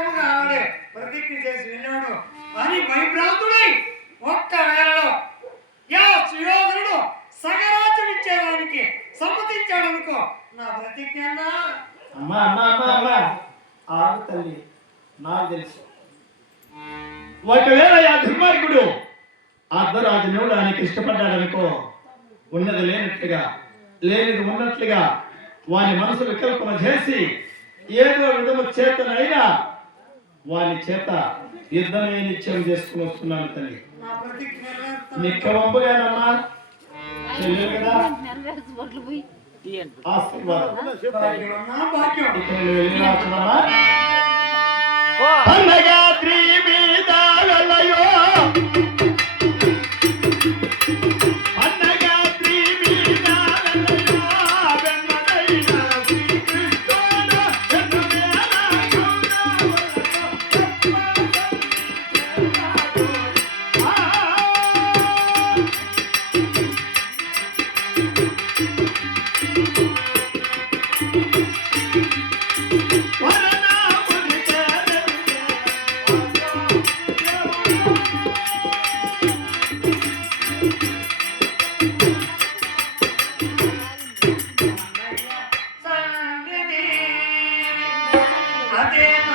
వల్లే ప్రతిజ్ఞ చేసి వెళ్ళాడు అని భయభ్రాంతుడై ఒక్క వేళలో యా సుయోధనుడు సగరాజ్యం ఇచ్చేదానికి సమ్మతించాడు అనుకో నా ప్రతిజ్ఞ అమ్మా అమ్మా అమ్మా అమ్మా. ఆగు తల్లి నాకు తెలుసు. ఒకవేళ ఆ దుర్మార్గుడు అర్ధరాజు ఆయనకి ఇష్టపడ్డాడనుకో ఉన్నది లేనట్లుగా లేనిది ఉన్నట్లుగా వాని మనసు వికల్పన చేసి ఏదో విధము చేతనైనా వాని చేత యుద్ధమే నిత్యం చేసుకుని వస్తున్నాను తల్లి. నా ప్రతిజ్ఞ నెరవేరుస్తాను. నిక్కవంపుగానమ్మా. చెల్లెలు కదా? ఆశీర్వాదం. হাতে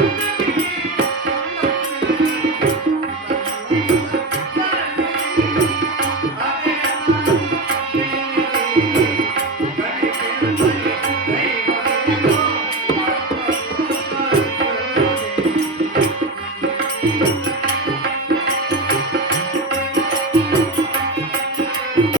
Música